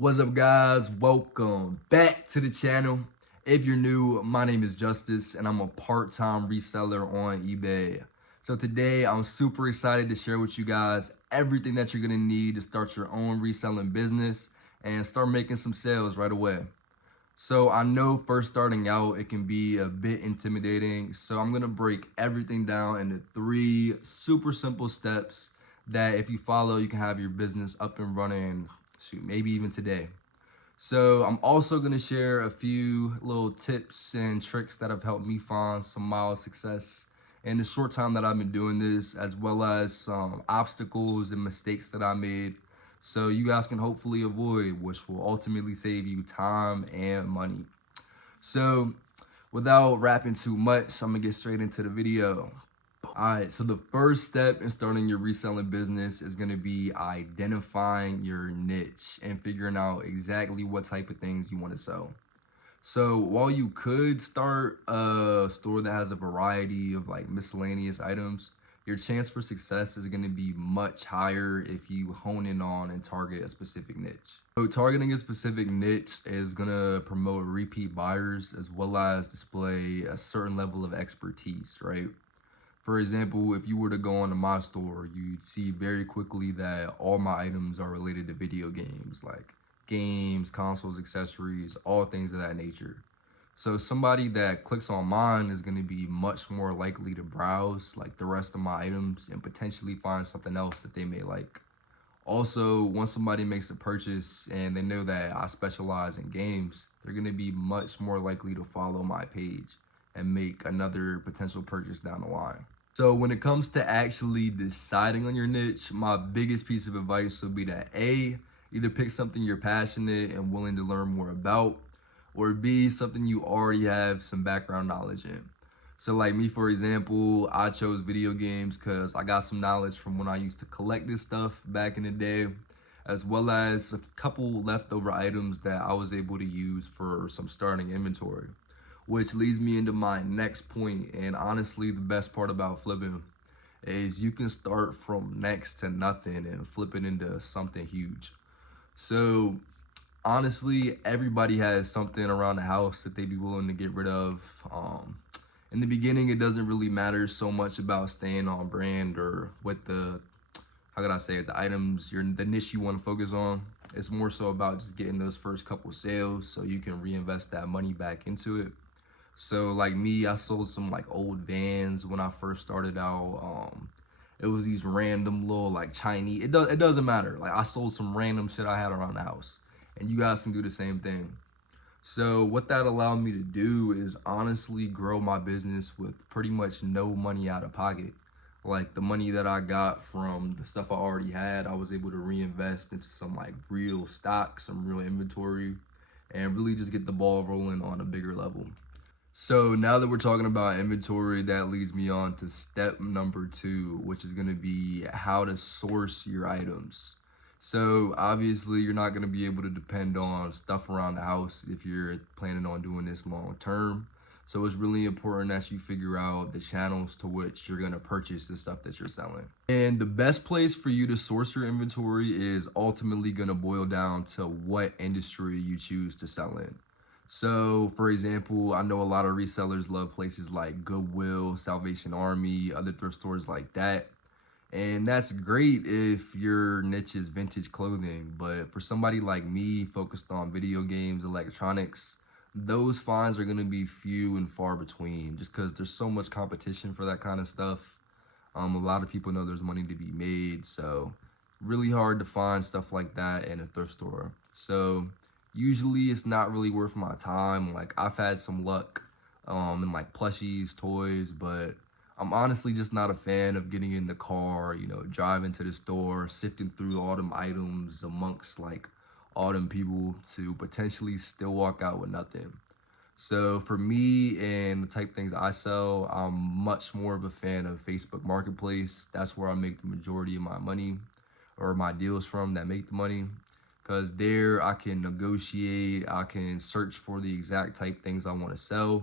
What's up, guys? Welcome back to the channel. If you're new, my name is Justice and I'm a part-time reseller on eBay. So today I'm super excited to share with you guys everything that you're gonna need to start your own reselling business and start making some sales right away. So I know first starting out it can be a bit intimidating, so I'm gonna break everything down into 3 super simple steps that if you follow you can have your business up and running, shoot, maybe even today. So I'm also gonna share a few little tips and tricks that have helped me find some mild success in the short time that I've been doing this, as well as some obstacles and mistakes that I made so you guys can hopefully avoid, which will ultimately save you time and money. So without rapping too much, I'm gonna get straight into the video. Alright, so the first step in starting your reselling business is going to be identifying your niche and figuring out exactly what type of things you want to sell. So while you could start a store that has a variety of like miscellaneous items, your chance for success is going to be much higher if you hone in on and target a specific niche. So targeting a specific niche is going to promote repeat buyers as well as display a certain level of expertise, right? For example, if you were to go onto my store, you'd see very quickly that all my items are related to video games, like games, consoles, accessories, all things of that nature. So somebody that clicks on mine is going to be much more likely to browse like the rest of my items and potentially find something else that they may like. Also, once somebody makes a purchase and they know that I specialize in games, they're going to be much more likely to follow my page and make another potential purchase down the line. So when it comes to actually deciding on your niche, my biggest piece of advice would be that A, either pick something you're passionate and willing to learn more about, or B, something you already have some background knowledge in. So like me, for example, I chose video games because I got some knowledge from when I used to collect this stuff back in the day, as well as a couple leftover items that I was able to use for some starting inventory. Which leads me into my next point, and honestly the best part about flipping is you can start from next to nothing and flip it into something huge. So honestly, everybody has something around the house that they'd be willing to get rid of. In the beginning, it doesn't really matter so much about staying on brand or what the, how could I say it, the items, the niche you want to focus on. It's more so about just getting those first couple sales so you can reinvest that money back into it. So like me, I sold some like old Vans when I first started out. It was these random little like Chinese, it doesn't matter. Like I sold some random shit I had around the house, and you guys can do the same thing. So what that allowed me to do is honestly grow my business with pretty much no money out of pocket. Like the money that I got from the stuff I already had, I was able to reinvest into some like real stock, some real inventory, and really just get the ball rolling on a bigger level. So now that we're talking about inventory, that leads me on to step number 2, which is going to be how to source your items. So obviously you're not going to be able to depend on stuff around the house if you're planning on doing this long term. So it's really important that you figure out the channels to which you're going to purchase the stuff that you're selling. And the best place for you to source your inventory is ultimately going to boil down to what industry you choose to sell in. So, for example, I know a lot of resellers love places like Goodwill, Salvation Army, other thrift stores like that. And that's great if your niche is vintage clothing. But for somebody like me focused on video games, electronics, those finds are going to be few and far between just because there's so much competition for that kind of stuff. A lot of people know there's money to be made. So really hard to find stuff like that in a thrift store. So usually it's not really worth my time. Like I've had some luck in like plushies, toys, but I'm honestly just not a fan of getting in the car, driving to the store, sifting through all them items amongst like all them people to potentially still walk out with nothing. So for me and the type of things I sell, I'm much more of a fan of Facebook Marketplace. That's where I make the majority of my money or my deals from that make the money. Because there I can negotiate, I can search for the exact type things I want to sell.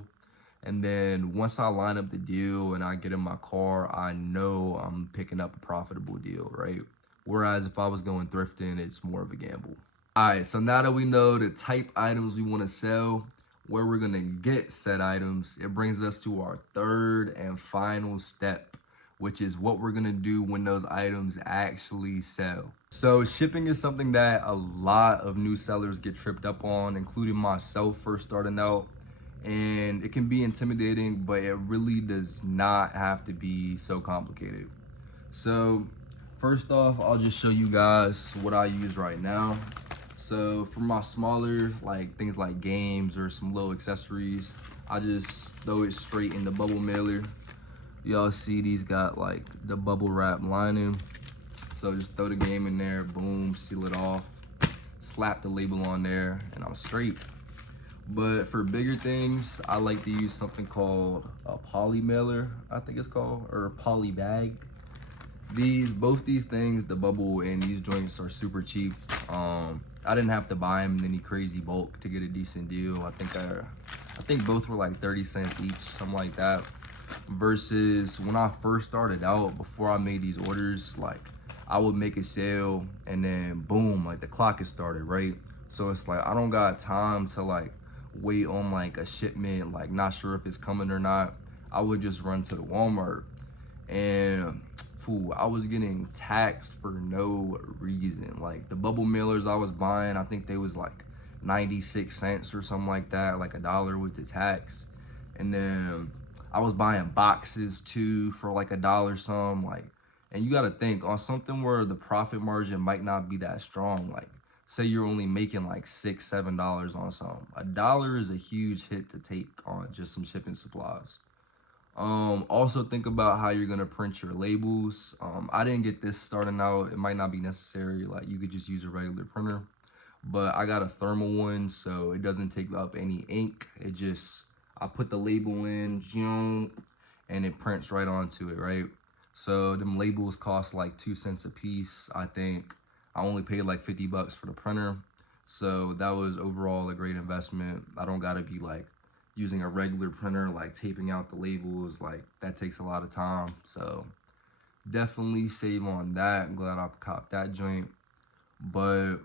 And then once I line up the deal and I get in my car, I know I'm picking up a profitable deal, right? Whereas if I was going thrifting, it's more of a gamble. All right, so now that we know the type items we want to sell, where we're gonna get said items, it brings us to our third and final step, which is what we're gonna do when those items actually sell. So shipping is something that a lot of new sellers get tripped up on, including myself first starting out. And it can be intimidating, but it really does not have to be so complicated. So first off, I'll just show you guys what I use right now. So for my smaller, like things like games or some little accessories, I just throw it straight in the bubble mailer. Y'all see these got like the bubble wrap lining. So just throw the game in there, boom, seal it off, slap the label on there, and I'm straight. But for bigger things, I like to use something called a poly mailer, I think it's called, or a poly bag. Both these things, the bubble and these joints, are super cheap. I didn't have to buy them in any crazy bulk to get a decent deal. I think both were like 30 cents each, something like that. Versus when I first started out, before I made these orders, like I would make a sale and then boom, like the clock is started, right? So it's like I don't got time to like wait on like a shipment, like not sure if it's coming or not. I would just run to the Walmart and fool, I was getting taxed for no reason. Like the bubble mailers I was buying, I think they was like 96 cents or something like that, like $1 with the tax. And then I was buying boxes too for like $1 some, like, and you gotta think on something where the profit margin might not be that strong, like say you're only making like $6-7 on something. $1 is a huge hit to take on just some shipping supplies. Also think about how you're gonna print your labels. I didn't get this starting out. It might not be necessary. Like you could just use a regular printer, but I got a thermal one, so it doesn't take up any ink. I put the label in, and it prints right onto it, right? So them labels cost like 2 cents a piece. I think I only paid like 50 bucks for the printer. So that was overall a great investment. I don't gotta be like using a regular printer, like taping out the labels, like that takes a lot of time. So definitely save on that. I'm glad I copped that joint. But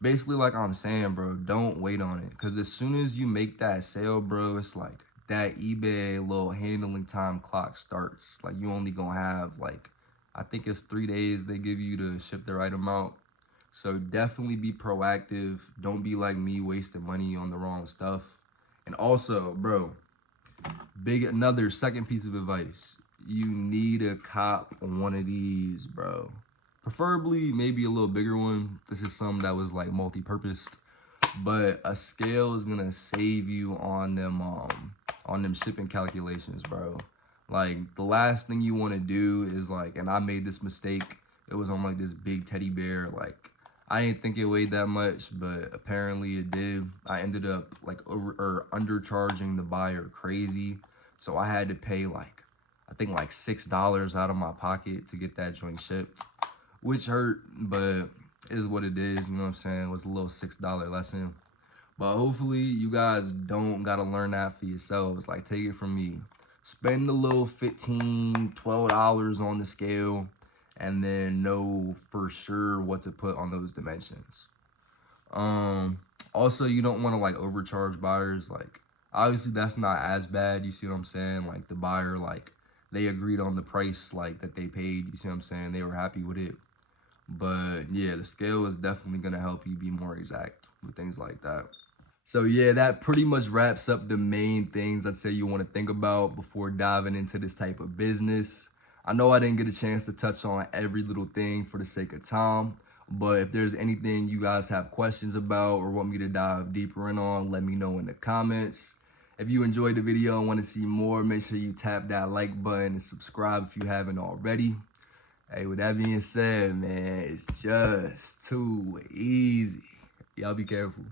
basically, like I'm saying, bro, don't wait on it. Cause as soon as you make that sale, bro, it's like that eBay little handling time clock starts. Like you only gonna have like, I think it's 3 days they give you to ship their item out. So definitely be proactive. Don't be like me wasting money on the wrong stuff. And also, bro, another second piece of advice. You need a cop one of these, bro. Preferably maybe a little bigger one. This is something that was like multi-purposed. But a scale is gonna save you on them shipping calculations, bro. Like the last thing you wanna do is like, and I made this mistake, it was on like this big teddy bear, like I didn't think it weighed that much, but apparently it did. I ended up like undercharging the buyer crazy. So I had to pay like, I think like $6 out of my pocket to get that joint shipped, which hurt, but is what it is. You know what I'm saying? It was a little $6 lesson. But hopefully you guys don't gotta learn that for yourselves. Like take it from me. Spend a little $15-12 on the scale, and then know for sure what to put on those dimensions. Also, you don't want to like overcharge buyers. Like obviously that's not as bad, you see what I'm saying? Like the buyer, like they agreed on the price like that they paid, you see what I'm saying? They were happy with it. But yeah, the scale is definitely going to help you be more exact with things like that. So yeah, that pretty much wraps up the main things I'd say you want to think about before diving into this type of business. I know I didn't get a chance to touch on every little thing for the sake of time, but if there's anything you guys have questions about or want me to dive deeper in on, let me know in the comments. If you enjoyed the video and want to see more, make sure you tap that like button and subscribe if you haven't already. Hey, with that being said, man, it's just too easy. Y'all be careful.